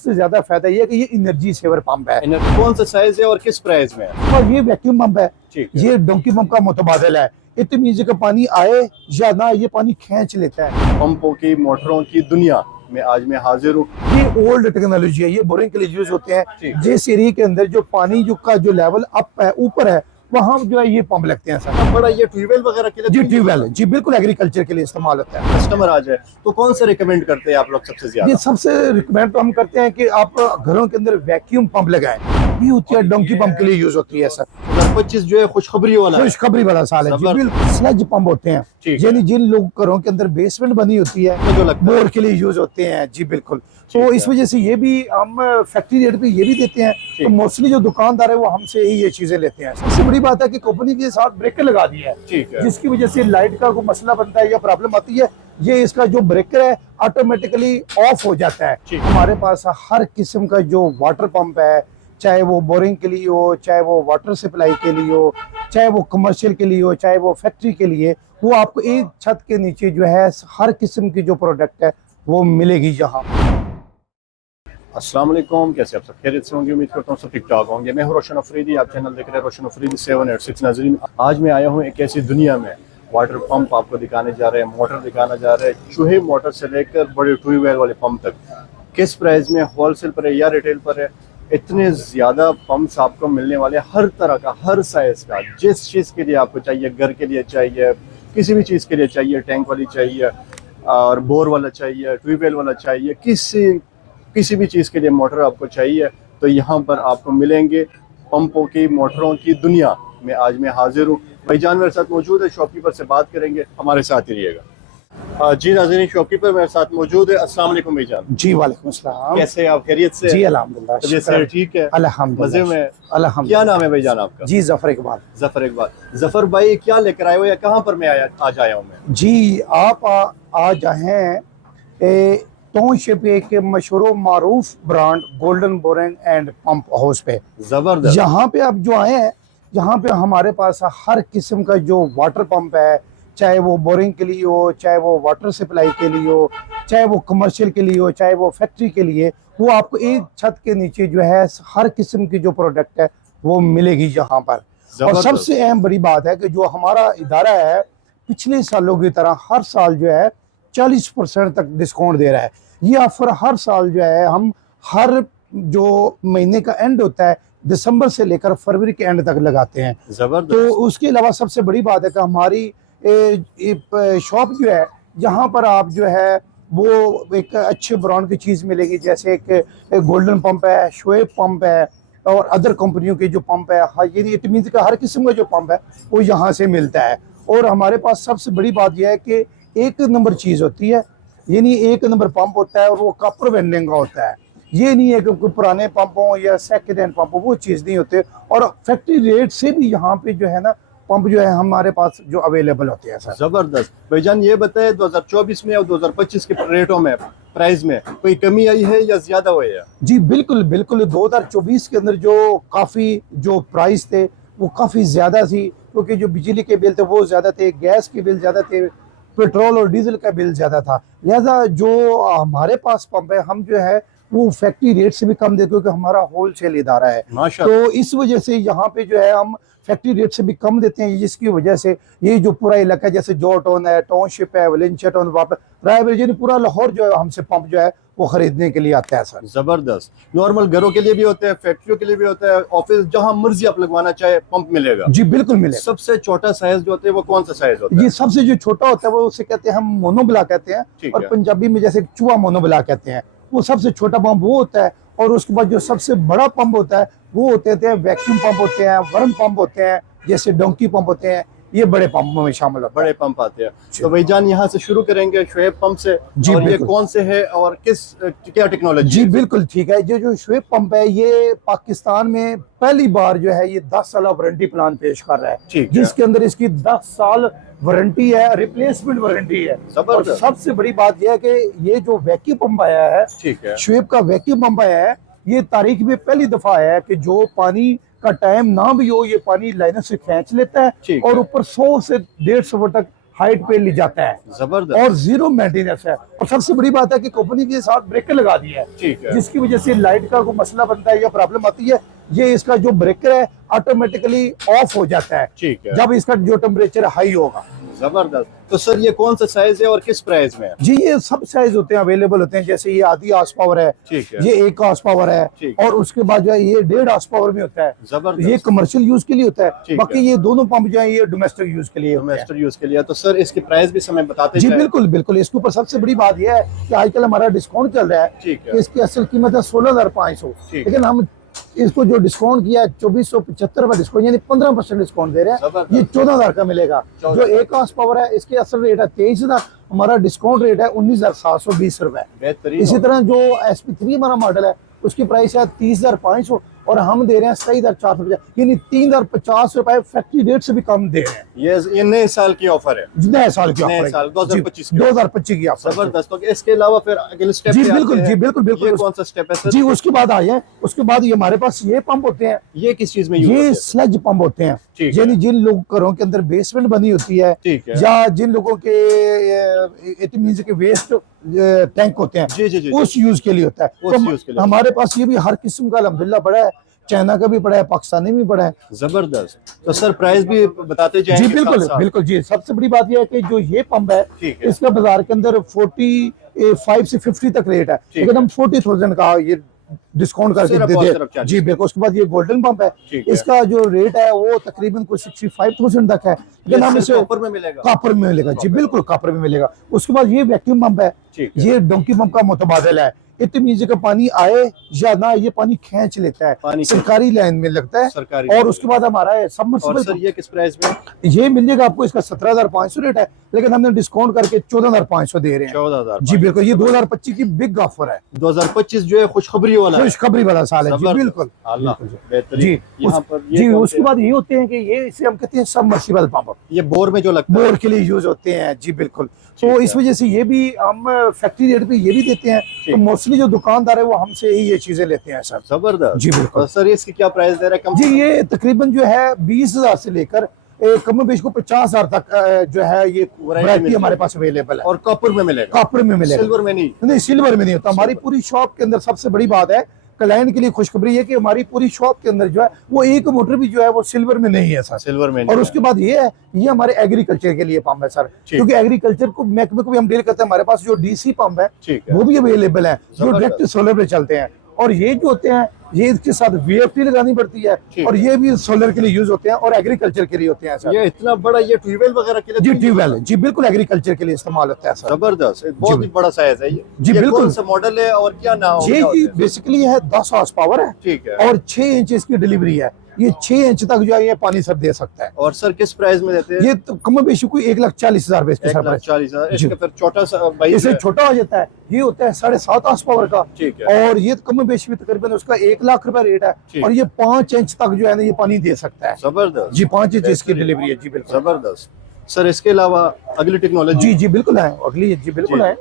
सबसे ज्यादा फायदा ये है कि ये एनर्जी सेवर पंप है। कौन सा साइज है और किस प्राइस में है? और ये वैक्यूम पंप है, ठीक है। ये डोंकी पंप का मुतबादिल है। इट मीन्स का पानी आए या ना, ये पानी खींच लेता है। पंपों की मोटरों की दुनिया में आज मैं हाजिर हूँ। ये ओल्ड टेक्नोलॉजी है, ये बोरिंग के लिए यूज होते हैं। जिस एरिया के अंदर जो पानी जो लेवल अप है, ऊपर है, वहाँ जो है ये पंप लगते हैं सर। बड़ा ये ट्यूबवेल वगैरह के लिए? जी ट्यूबवेल, जी बिल्कुल एग्रीकल्चर के लिए इस्तेमाल होता है। कस्टमर आ जाए तो कौन सा रिकमेंड करते हैं आप लोग सबसे ज्यादा? ये सबसे रिकमेंड तो हम करते हैं कि आप घरों के अंदर वैक्यूम पंप लगाएं। ये होती है डोंकी पंप के लिए यूज होती है सर। 2025 जो है खुशखबरी वाला है। खुशखबरी वाला साल है जी। बिल्कुल स्लज पंप होते हैं, यानी जिन लोग घरों के अंदर बेसमेंट बनी होती है, जो लगता है बोर के लिए यूज होते हैं जी बिल्कुल। तो इस वजह से ये भी हम फैक्ट्री रेट पे ये भी देते हैं। तो मोस्टली जो दुकानदार है वो हमसे ही ये चीजें लेते हैं। सबसे बड़ी बात है कि कंपनी के साथ ब्रेकर लगा दिया है, जिसकी वजह से लाइट का कोई मसला बनता है या प्रॉब्लम आती है, ये इसका जो ब्रेकर है ऑटोमेटिकली ऑफ हो जाता है। हमारे पास हर किस्म का जो वाटर पंप है, चाहे वो बोरिंग के लिए हो, चाहे वो वाटर सप्लाई के लिए हो, चाहे वो कमर्शियल के लिए हो, चाहे वो फैक्ट्री के लिए, वो आपको एक छत के नीचे जो है हर किस्म की जो प्रोडक्ट है वो मिलेगी यहाँ। अस्सलाम वालेकुम, कैसे आप सब खैरियत से होंगे? उम्मीद करता हूँ सब ठीक ठाक होंगे। मैं हूँ रोशन अफरीदी, आप चैनल देख रहे हैं रोशन अफरीदी 786। नाज़रीन, आज मैं आया हूँ एक ऐसी दुनिया में, वाटर पंप आपको दिखाने जा रहे हैं, मोटर दिखाना जा रहे हैं, चूहे मोटर से लेकर बड़े ट्यूबवेल वाले पंप तक। किस प्राइस में, होलसेल पर है या रिटेल पर है, इतने ज़्यादा पंप्स आपको मिलने वाले, हर तरह का, हर साइज़ का, जिस चीज़ के लिए आपको चाहिए, घर के लिए चाहिए, किसी भी चीज़ के लिए चाहिए, टैंक वाली चाहिए और बोर वाला चाहिए, ट्यूबवेल वाला चाहिए, किसी भी चीज़ के लिए मोटर आपको चाहिए तो यहाँ पर आपको मिलेंगे। पंपों की मोटरों की दुनिया में आज मैं हाजिर हूँ। भाईजान मेरे साथ मौजूद है, शॉपकीपर से बात करेंगे, हमारे साथ ही रहिएगा। जी नाज़रीन, शॉपकीपर मेरे साथ मौजूद है। अस्सलाम वालेकुम भाईजान। जी वालेकुम अस्सलाम। कैसे आप? खैरियत से? जी अल्हम्दुलिल्लाह, जैसे ठीक है, अल्हम्दुलिल्लाह, मजे में? अल्हम्दुलिल्लाह। क्या नाम है भाईजान आपका? जी जफर इकबाल। जफर इकबाल। जफर भाई, क्या लेकर आए हो या कहाँ पर मैं आज आया हूँ मैं? जी आप आज हैं टाउनशिप एक मशहूर मारूफ brand golden boring and pump house पे। जबरदस्त। यहाँ पे आप जो आए हैं, यहाँ पे हमारे पास हर किस्म का जो वाटर पंप है, चाहे वो बोरिंग के लिए हो, चाहे वो वाटर सप्लाई के लिए हो, चाहे वो कमर्शियल के लिए हो, चाहे वो फैक्ट्री के लिए, वो आपको एक छत के नीचे जो है हर किस्म की जो प्रोडक्ट है वो मिलेगी यहाँ पर। और सबसे अहम बड़ी बात है कि जो हमारा इदारा है पिछले सालों की तरह हर साल जो है 40% तक डिस्काउंट दे रहा है। ये ऑफर हर साल जो है हम हर जो महीने का एंड होता है दिसंबर से लेकर फरवरी के एंड तक लगाते हैं। जबरदस्त। तो उसके अलावा सबसे बड़ी बात है कि हमारी शॉप जो है, यहाँ पर आप जो है वो एक अच्छे ब्रांड की चीज़ मिलेगी, जैसे एक गोल्डन पंप है, शोएब पंप है और अदर कंपनियों के जो पंप है, ये इट मीन्स का हर किस्म का जो पंप है वो यहाँ से मिलता है। और हमारे पास सबसे बड़ी बात यह है कि एक नंबर चीज़ होती है, यानी एक नंबर पंप होता है और वो कॉपर वेंडिंग का होता है। ये नहीं है कि कोई पुराने पंप हो या सेकेंड हैंड पंप हो, वो चीज़ नहीं होते। और फैक्ट्री रेट से भी यहाँ पे जो है ना पंप जो है हमारे पास जो अवेलेबल होते हैं सर। जबरदस्त। भाईजान ये बताए 2024 में और 2025 के रेटों में, प्राइस में कोई कमी आई है या ज्यादा हुई है? जी बिल्कुल बिल्कुल, 2024 के अंदर जो काफ़ी जो प्राइस थे वो काफ़ी ज़्यादा थी, क्योंकि जो बिजली के बिल थे वो ज़्यादा थे, गैस के बिल ज़्यादा थे, पेट्रोल और डीजल का बिल ज़्यादा था। लिहाजा जो हमारे पास पंप है हम जो है वो फैक्ट्री रेट से भी कम देते, क्योंकि हमारा होलसेल इदारा है। तो इस वजह से यहाँ पे जो है हम फैक्ट्री रेट से भी कम देते हैं, जिसकी वजह से ये जो पूरा इलाका जैसे जॉर्टन है, टाउनशिप है, वलेंशिया टाउन, रायबरेली, पूरा लाहौर जो है हमसे पंप जो है वो खरीदने के लिए आता है सर। जबरदस्त। नॉर्मल घरों के लिए भी होते हैं, फैक्ट्रियों के लिए भी होता है, ऑफिस जहां मर्जी आप लगवाना चाहे पंप मिलेगा? जी बिल्कुल मिलेगा। सबसे छोटा साइज जो होता है वो कौन सा साइज होता है? ये सबसे जो छोटा होता है वो उसे कहते हैं हम मोनोबला कहते हैं, और पंजाबी में जैसे चूहा मोनोबला कहते हैं। वो सबसे छोटा पंप वो होता है। और उसके बाद जो सबसे बड़ा पंप होता है वो होते हैं वैक्यूम पंप होते हैं, वर्म पंप होते हैं, जैसे डोंकी पंप होते हैं, ये बड़े पंपों में शामिल होते हैं। बड़े पंप आते हैं। तो भाईजान यहाँ से शुरू करेंगे शोएब पंप से। जी और ये कौन से है और क्या टेक्नोलॉजी? जी बिल्कुल ठीक है। जो शोएब पंप है ये पाकिस्तान में पहली बार जो है ये 10 साल वारंटी प्लान पेश कर रहा है, जिसके अंदर इसकी 10 साल वारंटी है, रिप्लेसमेंट वारंटी है। और सबसे बड़ी बात यह है कि ये जो वैक्यूम पंप आया है, शोएब का वैक्यूम पंप आया है, ये तारीख में पहली दफा आया है कि जो पानी का टाइम ना भी हो, ये पानी लाइनर से खींच लेता है और ऊपर 100 से 150 फुट तक हाइट पे ले जाता है जबरदस्त। और जीरो मेंटेनेंस है। और सबसे बड़ी बात है कि कंपनी के साथ ब्रेकर लगा दिया है, ठीक है। जिसकी वजह से लाइट का कोई मसला बनता है या प्रॉब्लम आती है, ये इसका जो ब्रेकर है ऑटोमेटिकली ऑफ हो जाता है ठीक है। जब इसका जो टेम्परेचर हाई होगा। जबरदस्त। तो सर ये कौन सा साइज है और किस प्राइस में है? जी ये सब साइज होते हैं, अवेलेबल होते हैं। जैसे ये आधी हॉर्स पावर है, ठीक है। ये 1 हॉर्स पावर है, ठीक है। और उसके बाद जो है ये 1.5 हॉर्स पावर में होता है। जबरदस्त। ये कमर्शियल यूज के लिए होता है, ठीक बाकी है। ये दोनों पंप जो है ये डोमेस्टिक यूज के लिए होते हैं। डोमेस्टिक यूज के लिए। तो सर इसकी प्राइस भी समय बताते जी जाएं। बिल्कुल बिल्कुल। इसके ऊपर सबसे बड़ी बात यह है कि आजकल हमारा डिस्काउंट चल रहा है ठीक है। कि इसकी असल कीमत है 16,500, ठीक लेकिन हम इसको जो डिस्काउंट किया है 2475 का डिस्काउंट, यानी 15% डिस्काउंट दे रहे हैं। जबरदस्त। ये 14,000 का मिलेगा। 14,000। जो 1 हॉर्स पावर है इसकी असल रेट है 23,000, हमारा डिस्काउंट रेट है 19,720 रुपए। बेहतरीन। इसी तरह जो SP3 हमारा मॉडल है उसकी प्राइस है 30,500 और हम दे रहे हैं 27,450, यानी 3,050 रुपए फैक्ट्री रेट से भी कम दे रहे हैं। ये नए साल की ऑफर है। नए साल की नए ऑफर है। साल 2025 की। 2025 की ऑफर। जबरदस्त। तो इसके अलावा फिर अगले स्टेप जी पे बिल्कुल, आते हैं। जी बिल्कुल बिल्कुल। ये कौन सा स्टेप है सर? जी उसके बाद आए हैं, उसके बाद ये हमारे पास ये पंप होते हैं, ये किस चीज में यूज ये होते हैं? स्लज पंप होते हैं। ठीक है। यानी जिन लोग घरों के अंदर बेसमेंट बनी होती है, ठीक है। या जिन लोगों के इट मींस के वेस्ट टैंक होते हैं, जी जी जी। उस यूज के लिए होता है। उस तो यूज के लिए। हमारे पास ये भी हर किस्म का अल्हम्दुलिल्लाह पड़ा है, चाइना का भी पड़ा है, पाकिस्तानी भी पड़ा है। जबरदस्त। तो सर प्राइस भी बताते जाएंगे जी बिल्कुल साथ-साथ। बिल्कुल। जी सबसे बड़ी बात यह है कि जो ये पंप है, ठीक है। इसका बाजार के अंदर 45 से 50 तक रेट है, ठीक लेकिन है। हम 40,000 का ये डिस्काउंट करके सिर्फ दे और दे। सिर्फ 40। जी बिल्कुल। उसके बाद ये गोल्डन पंप है, ठीक है। इसका जो रेट है वो तकरीबन कुछ 65,000 तक है, लेकिन हम इसे कॉपर में मिलेगा। कॉपर में मिलेगा। जी बिल्कुल कॉपर में मिलेगा। उसके बाद ये वैक्यूम पंप है, ठीक है। ये डोंकी पंप का मुतबादल है। इतनी मीज का पानी आए या ना, ये पानी खींच लेता है, पानी सरकारी लाइन में लगता है। सरकारी और लाइन उसके बाद हमारा और सबमर्सिबल सर ये किस प्राइस में? ये मिल जाएगा आपको, इसका 17,500 रेट है, लेकिन हमने डिस्काउंट करके 14,500 दे रहे हैं। 14,000। जी बिल्कुल। ये 2025 की बिग ऑफर है, 2025 जो है खुशखबरी वाला है। खुशखबरी वाला साल है। जी जबरदस्त। बिल्कुल। अल्लाह बेहतरीन। जी यहाँ पर ये जी कौन उसके से- बाद ये होते हैं कि ये इसे हम कहते हैं सबमर्सिबल पंप, ये बोर में जो लगता है। बोर के लिए यूज होते हैं। जी बिल्कुल। ठीक तो है। इस वजह से ये भी हम फैक्ट्री रेट पे ये भी देते हैं। तो मोस्टली जो दुकानदार है वो हमसे ही ये चीजें लेते हैं सर। जबरदस्त। जी बिल्कुल। और सर इसकी क्या प्राइस दे रहा है? कम जी ये तकरीबन जो है 20,000 से लेकर कम बेश को 50,000 तक जो है ये वैरायटी मिल हमारे जाएगी। पास अवेलेबल है। और कॉपर में मिलेगा। कॉपर में मिलेगा, सिल्वर में नहीं। नहीं सिल्वर में नहीं होता। हमारी पूरी शॉप के अंदर सबसे बड़ी बात है, क्लाइंट के लिए खुशखबरी है कि हमारी पूरी शॉप के अंदर जो है वो एक मोटर भी जो है वो सिल्वर में नहीं है सर। सिल्वर में नहीं और उसके बाद ये है, ये हमारे एग्रीकल्चर के लिए पंप है सर, क्योंकि एग्रीकल्चर को महकमे को भी हम डील करते हैं। हमारे पास जो DC पंप है ठीक है। वो भी अवेलेबल है, जो जबरदस्त। डायरेक्ट सोलर पे चलते हैं। और ये जो होते हैं ये इसके साथ VFD लगानी पड़ती है, ठीक और ये भी सोलर के लिए यूज होते हैं और एग्रीकल्चर के लिए होते हैं सर। ये इतना बड़ा ये ट्यूबवेल वगैरह के लिए जी ट्यूबवेल, जी बिल्कुल एग्रीकल्चर के लिए इस्तेमाल होता है सर। जबरदस्त। एक बहुत ही बड़ा साइज है ये। जी, ये बिल्कुल। कौन सा मॉडल है और क्या नाम ये है? बेसिकली है 10 हॉर्स पावर है, ठीक है। और 6 इंच इसकी डिलीवरी है। ये 6 इंच तक जो है ये पानी सर दे सकता है। और सर किस प्राइस में देते हैं? ये तो कम बेशी कोई 1,40,000 रुपए इसके सर प्राइस। 1,40,000। जी। इसका फिर छोटा सा भाई इससे छोटा हो जाता है, ये होता है 7.5 हॉर्स पावर का। ठीक है। और ये कम बेशी तकरीबन उसका 1 लाख रुपए रेट है, ठीक। और ये 5 इंच तक जो है ना ये पानी दे सकता है। जबरदस्त। जी 5 इंच इसकी डिलीवरी है। जी बिल्कुल। जबरदस्त। सर इसके अलावा अगली टेक्नोलॉजी? जी जी बिल्कुल है, अगली जी बिल्कुल जी। है।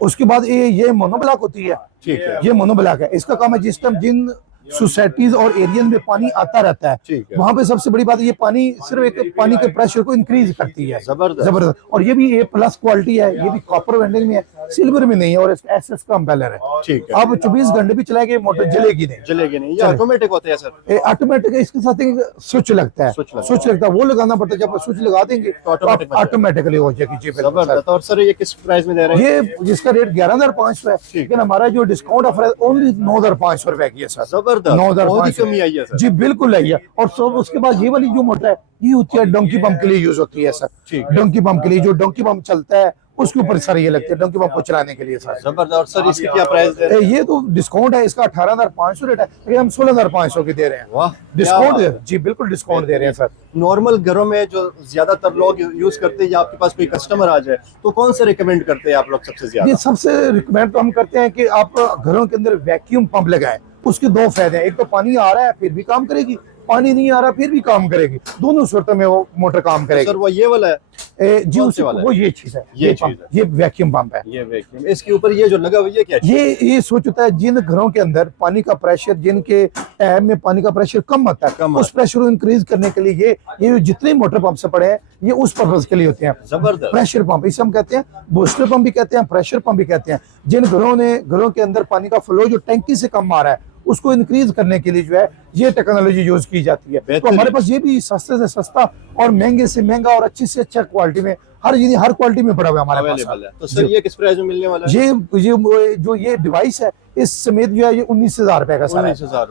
उसके बाद ये मोनोब्लॉक होती है। ठीक है। ये मोनोब्लॉक है। इसका काम है जिस टाइम जिन सोसाइटीज और एरियन में पानी आता रहता है, ठीक है। वहां पे सबसे बड़ी बात ये पानी सिर्फ एक पानी के प्रेशर को इंक्रीज करती है। जबरदस्त। जबरदस्त। और ये भी A+ क्वालिटी है, ये भी कॉपर वेंडिंग में है, सिल्वर में नहीं है, और इसका SS का अम्बेलर है। ठीक है। अब 24 घंटे भी चलाएंगे मोटर जलेगी नहीं। जलेगी नहीं। ये चले। ऑटोमेटिक होते हैं सर? ऑटोमेटिक इसके साथ एक स्विच लगता है, स्विच लगता है, वो लगाना पड़ता है। जब स्विच लगा देंगे तो ऑटोमेटिकली हो जाएगी। जी बिल्कुल सर। जबरदस्त। और सर ये किस प्राइस में दे रहे हैं? ये जिसका रेट 11,500 है, लेकिन हमारा जो डिस्काउंट ऑफर है ओनली 9,500 रुपए की है सर। जबरदस्त। बहुत ही 9,500 कमी आई है सर। जी बिल्कुल है ये। और सब उसके बाद ये वाली जो मोटर है ये होती है डोंकी पंप के लिए यूज होती है सर। ठीक है। डोंकी पंप के लिए जो डोंकी पंप चलता है उसके ऊपर सर ये लगती है, डोंकी पंप को चलाने के लिए सर। जबरदस्त। और सर इसकी क्या प्राइस दे रहे हैं? ये तो डिस्काउंट है, इसका 18,500 रेट है, लेकिन हम 16,500 की दे रहे हैं। वाह, डिस्काउंट क्या दे, जी बिल्कुल डिस्काउंट दे रहे हैं सर। नॉर्मल घरों में जो ज्यादातर लोग यूज करते हैं या आपके पास कोई कस्टमर आ जाए तो कौन से रिकमेंड करते हैं आप लोग सबसे ये ज्यादा? सबसे रिकमेंड तो हम करते हैं कि आप घरों के अंदर वैक्यूम पंप लगाएं। उसके 2 फायदे हैं, एक तो पानी आ रहा है फिर भी काम करेगी, पानी नहीं आ रहा फिर भी काम करेगी, दोनों सूरतों में वो मोटर काम करेगी। सर वो ये वाला है? जी कौन से वाला वो ये चीज है, ये चीज है, ये वैक्यूम पंप है। ये वैक्यूम, इसके ऊपर ये जो लगा हुआ है ये क्या चीज़ है? ये सोच होता है जिन घरों के अंदर पानी का प्रेशर, जिनके टैब में पानी का प्रेशर कम आता है, उस प्रेशर को इंक्रीज करने के लिए ये जितने मोटर पंप से पड़े हैं ये उस पर्पज के लिए होते हैं। जबरदस्त। प्रेशर पंप इसे हम कहते हैं, बूस्टर पंप भी कहते हैं, प्रेशर पंप भी कहते हैं। जिन घरों के अंदर पानी का फ्लो जो टैंकी से कम आ रहा है उसको इंक्रीज करने के लिए जो है ये टेक्नोलॉजी यूज की जाती है। तो हमारे पास ये भी सस्ते से सस्ता और महंगे से महंगा और अच्छी से अच्छा क्वालिटी में हर क्वालिटी में पड़ा हुआ है हमारे पास। तो सर ये किस प्राइस में मिलने वाला है? ये डिवाइस है इस समेत जो है ये 19,000 रुपए का सर,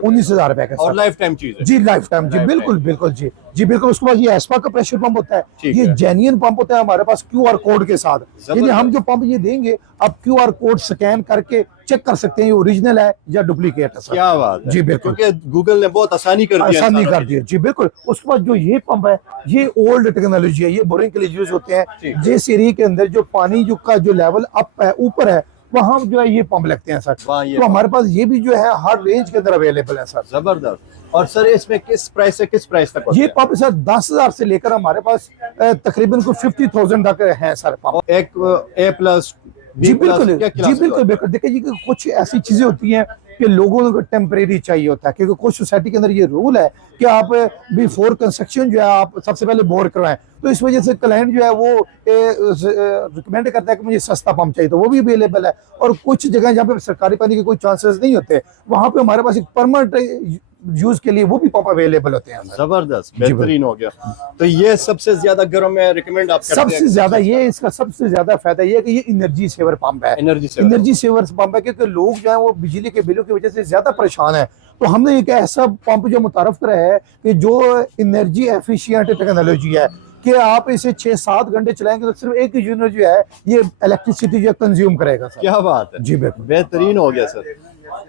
19,000 रुपए का और लाइफ टाइम चीज है? जी लाइफ टाइम, जी बिल्कुल बिल्कुल जी बिल्कुल। उसके बाद ये एस्पा का प्रेशर पंप होता है, ये जेन्युइन पंप होता है हमारे पास QR कोड के साथ। यानी हम जो पंप ये देंगे आप QR कोड स्कैन करके चेक कर सकते हैं ये ओरिजिनल है या डुप्लीकेट है सर। क्या बात है, जी बिल्कुल, क्योंकि गूगल ने बहुत आसानी कर दी। जी बिल्कुल। उसके बाद जो ये पंप है ये ओल्ड टेक्नोलॉजी है, ये बोरिंग के लिए यूज होते हैं। जिस एरिया के अंदर जो पानी का जो लेवल अप है ऊपर है वहाँ जो है ये पंप लगते हैं सर। तो हमारे पास ये भी जो है हर रेंज के अंदर अवेलेबल है सर। जबरदस्त। और सर इसमें किस प्राइस से किस प्राइस तक? ये पंप सर 10,000 से लेकर हमारे पास तकरीबन को 50,000 तक है सर पंप। एक A+, जी बिल्कुल, बिल्कुल। देखिए जी कुछ ऐसी चीजें होती हैं कि लोगों को टेम्परेरी चाहिए होता है, क्योंकि कुछ सोसाइटी के अंदर ये रूल है कि आप बिफोर कंस्ट्रक्शन जो है आप सबसे पहले बोर करवाएं। तो इस वजह से क्लाइंट जो है वो रिकमेंड करता है कि मुझे सस्ता पंप चाहिए, तो वो भी अवेलेबल है। और कुछ जगह जहाँ पे सरकारी पानी के कोई चांसेस नहीं होते वहाँ पे हमारे पास एक परमानेंट यूज के लिए वो भी पंप अवेलेबल होते हैं। जबरदस्त, बेहतरीन हो गया। तो ये सबसे ज्यादा घरों में रिकमेंड आप करते हैं? सबसे ज्यादा ये इसका सबसे ज्यादा फायदा ये है कि ये एनर्जी सेवर पंप है। एनर्जी सेवर पंप है क्योंकि लोग जो है वो बिजली के बिलों की वजह से ज्यादा परेशान है। तो हमने एक ऐसा पंप जो मुतारफ करा है कि जो एनर्जी एफिशिएंट टेक्नोलॉजी है कि आप इसे 6-7 घंटे चलाएंगे तो सिर्फ एक यूनिट जो है ये इलेक्ट्रिसिटी जो कंज्यूम करेगा सर। क्या बात है, जी बिल्कुल, बेहतरीन हो गया सर।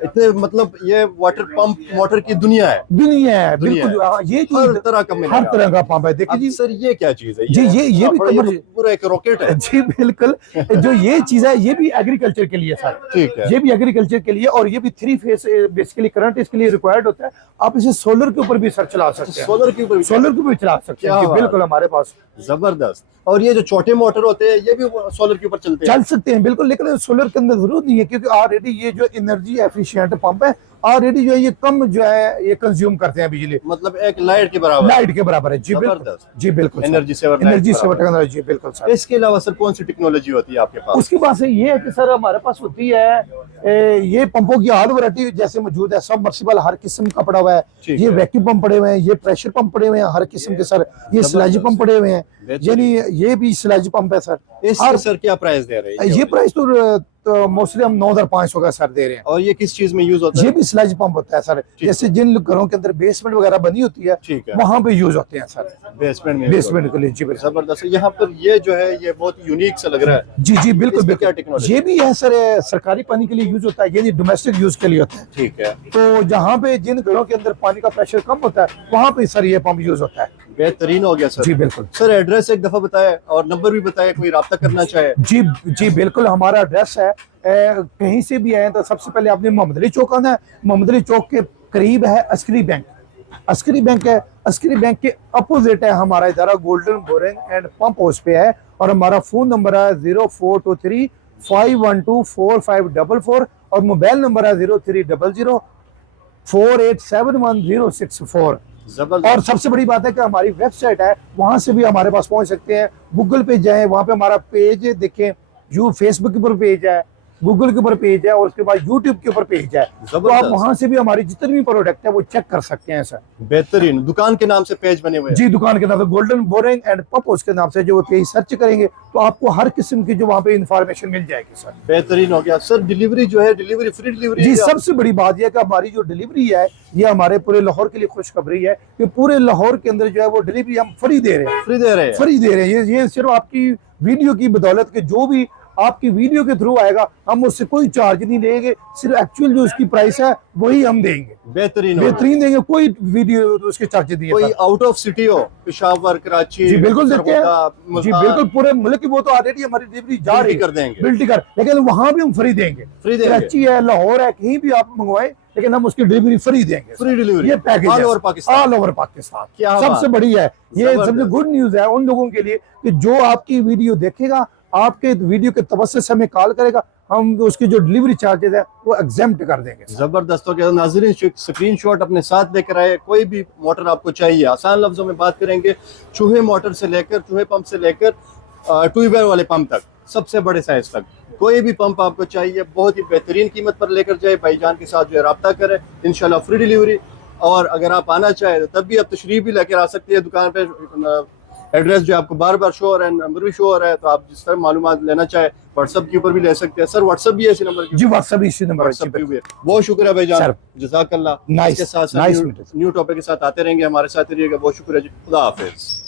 इतने मतलब ये वाटर पंप मोटर की दुनिया है बिल्कुल। ये हर तरह का पंप है। देखिए जी सर ये क्या चीज है? जी ये भी पूरा एक रॉकेट है। जी बिल्कुल। जो ये चीज है ये भी एग्रीकल्चर के लिए सर, ठीक है, ये भी एग्रीकल्चर के लिए और ये भी 3 फेज बेसिकली करंट इसके लिए रिक्वायर्ड होता है। आप इसे सोलर के ऊपर भी सर चला सकते हैं, सोलर के ऊपर भी चला सकते हैं बिल्कुल हमारे पास। जबरदस्त। और ये जो छोटे मोटर होते हैं ये भी सोलर के ऊपर चल सकते हैं बिल्कुल, लेकिन सोलर के अंदर जरूरत नहीं है क्योंकि ऑलरेडी ये जो एनर्जी एफिशिएंट पंप है ऑलरेडी जो है ये कम जो है ये कंज्यूम करते हैं बिजली, मतलब एक लाइट के बराबर है। जी बिल्कुल एनर्जी सेवर टेक्नोलॉजी बिल्कुल सर। इसके अलावा सर कौन सी टेक्नोलॉजी होती है आपके पास? उसके पास ये है कि सर हमारे पास होती है ये पंपों की हर वैरायटी जैसे मौजूद है। सबमर्सिबल हर किस्म का पड़ा हुआ है, ये वैक्यूम पंप पड़े हुए हैं, ये प्रेशर पंप पड़े हुए हैं हर किस्म के सर, ये स्लज पंप पड़े हुए हैं, यानी ये भी स्लज पंप है सर। इसका सर क्या प्राइस दे रहे हैं? ये प्राइस तो मोस्टली हम 9,500 का सर दे रहे हैं। और ये किस चीज में यूज होता है? ये भी स्लज पंप होता है सर, जैसे जिन घरों के अंदर बेसमेंट वगैरह बनी होती है वहाँ पे यूज होते हैं सर, बेसमेंट के लिए। जी बिल्कुल जबरदस्त। यहाँ पर ये जो है ये बहुत यूनिक सा लग रहा है। जी बिल्कुल। क्या टेक्नोलॉजी? ये भी है सर सरकारी पानी के लिए यूज होता है, यानी डोमेस्टिक यूज के लिए होता है। ठीक है। तो जहाँ पे जिन घरों के अंदर पानी का प्रेशर कम होता है वहाँ पे सर ये पंप यूज होता है। बेहतरीन हो गया सर। जी बिल्कुल सर। एड्रेस एक दफा बताए और नंबर भी बताए, कोई राब्ता करना चाहे। जी बिल्कुल। हमारा एड्रेस है कहीं से भी आए तो सबसे पहले आपने मोहम्मद अली चौक आना है। मोहम्मद अली चौक के करीब है अस्करी बैंक है। अस्करी बैंक के अपोजिट है हमारा इदारा golden boring and pump house पे है। और हमारा फोन नंबर है 0423 512 4544 और मोबाइल नंबर है 0300 4871 064। और सबसे बड़ी बात है कि हमारी वेबसाइट है, वहां से भी हमारे पास पहुंच सकते हैं। गूगल पे जाएं, वहां पे हमारा पेज देखें, जो फेसबुक के ऊपर पेज है, गूगल के ऊपर पेज है और उसके बाद यूट्यूब के ऊपर पेज है, तो आप वहां से भी हमारी जितने भी प्रोडक्ट है वो चेक कर सकते हैं सर। बेहतरीन। दुकान के नाम से पेज बने हुए हैं? जी दुकान के नाम से golden boring and pump house के नाम से जो पेज सर्च करेंगे तो आपको हर किस्म की जो वहाँ पे इंफॉर्मेशन मिल जाएगी सर। बेहतरीन हो गया सर। डिलीवरी जो है डिलीवरी फ्री डिलीवरी? जी सबसे बड़ी बात यह कि हमारी जो डिलीवरी है ये हमारे पूरे लाहौर के लिए खुशखबरी है कि पूरे लाहौर के अंदर जो है वो डिलीवरी हम फ्री दे रहे हैं। ये सिर्फ आपकी वीडियो की बदौलत के जो भी आपकी वीडियो के थ्रू आएगा, हम उससे कोई चार्ज नहीं लेंगे, सिर्फ एक्चुअल जो उसकी प्राइस है वही हम देंगे, बेहतरीन देंगे, कोई वीडियो उसके चार्ज नहीं है। कोई आउट ऑफ सिटी हो, पेशावर, कराची, जी बिल्कुल देते हैं, जी मुल्तान, बिल्कुल पूरे मुल्क की, वो तो ऑलरेडी हमारी डिलीवरी जा रही कर देंगे, बिल्टी कर, लेकिन वहां भी हम फ्री देंगे। कराची है, लाहौर है, कहीं भी आप मंगवाएं, लेकिन हम उसकी डिलीवरी फ्री देंगे, फ्री डिलीवरी, ये पैकेज ऑल ओवर पाकिस्तान। क्या सबसे बड़ी है ये, सबसे गुड न्यूज है उन लोगों के लिए कि जो आपकी वीडियो देखेगा, आपके वीडियो के तवज्जुह से हमें कॉल करेगा, हम उसकी जो डिलीवरी चार्जेस है वो एग्जेम्प्ट कर देंगे। जबरदस्त हो गया। नाज़रीन स्क्रीनशॉट अपने साथ लेकर आए, कोई भी मोटर आपको चाहिए, आसान लफ्जों में बात करेंगे, चूहे मोटर से लेकर, चूहे पंप से लेकर ट्यूबवेल वाले पंप तक, सबसे बड़े साइज तक, कोई भी पंप आपको चाहिए, बहुत ही बेहतरीन कीमत पर लेकर जाए। भाईजान के साथ जो है रब्ता करें, इंशाल्लाह फ्री डिलीवरी। और अगर आप आना चाहें तो तब भी आप तशरीफ भी लेकर आ सकते हैं दुकान पे। एड्रेस जो आपको बार बार शो हो रहा है, नंबर भी शो हो रहा है, तो आप जिस तरह मालूमात लेना चाहे व्हाट्सएप के ऊपर भी ले सकते हैं। सर व्हाट्सएप भी है इसी नंबर के? जी व्हाट्सएप इसी नंबर पे। बहुत शुक्रिया भाईजान, जज़ाकल्लाह। नाइस, इसके साथ न्यू टॉपिक के साथ आते रहेंगे, हमारे साथ रहिएगा। बहुत शुक्रिया जी, खुदा हाफिज।